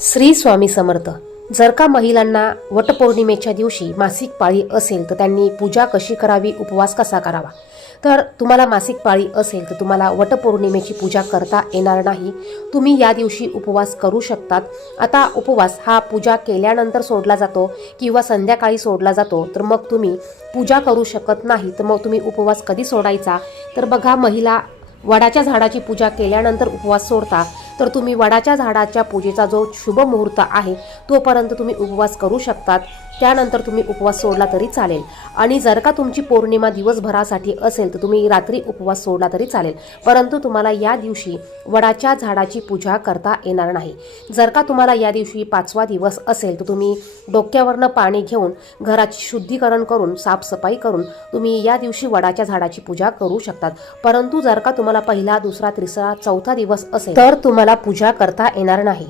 श्री स्वामी समर्थ. जर का महिलांना वटपौर्णिमेच्या दिवशी मासिक पाळी असेल तर त्यांनी पूजा कशी करावी, उपवास कसा करावा. तर तुम्हाला मासिक पाळी असेल तर तुम्हाला वटपौर्णिमेची पूजा करता येणार नाही. तुम्ही या दिवशी उपवास करू शकतात. आता उपवास हा पूजा केल्यानंतर सोडला जातो किंवा संध्याकाळी सोडला जातो, तर मग तुम्ही पूजा करू शकत नाही. तर मग तुम्ही उपवास कधी सोडायचा, तर बघा, महिला वडाच्या झाडाची पूजा केल्यानंतर उपवास सोडता, तर तुम्ही वडाच्या झाडाच्या पूजेचा जो शुभ मुहूर्त आहे तोपर्यंत तुम्ही उपवास करू शकतात. त्यानंतर तुम्ही उपवास सोडला तरी चालेल. आणि जर का तुमची पौर्णिमा दिवसभरासाठी असेल तर तुम्ही रात्री उपवास सोडला तरी चालेल, परंतु तुम्हाला या दिवशी वडाच्या झाडाची पूजा करता येणार नाही. जर का तुम्हाला या दिवशी 5वा दिवस असेल तर तुम्ही डोक्यावरनं पाणी घेऊन घराची शुद्धीकरण करून साफसफाई करून तुम्ही या दिवशी वडाच्या झाडाची पूजा करू शकतात. परंतु जर का तुम्हाला पहिला, दुसरा, तिसरा, चौथा दिवस असेल तर तुम्हाला पूजा करता येणार नाही.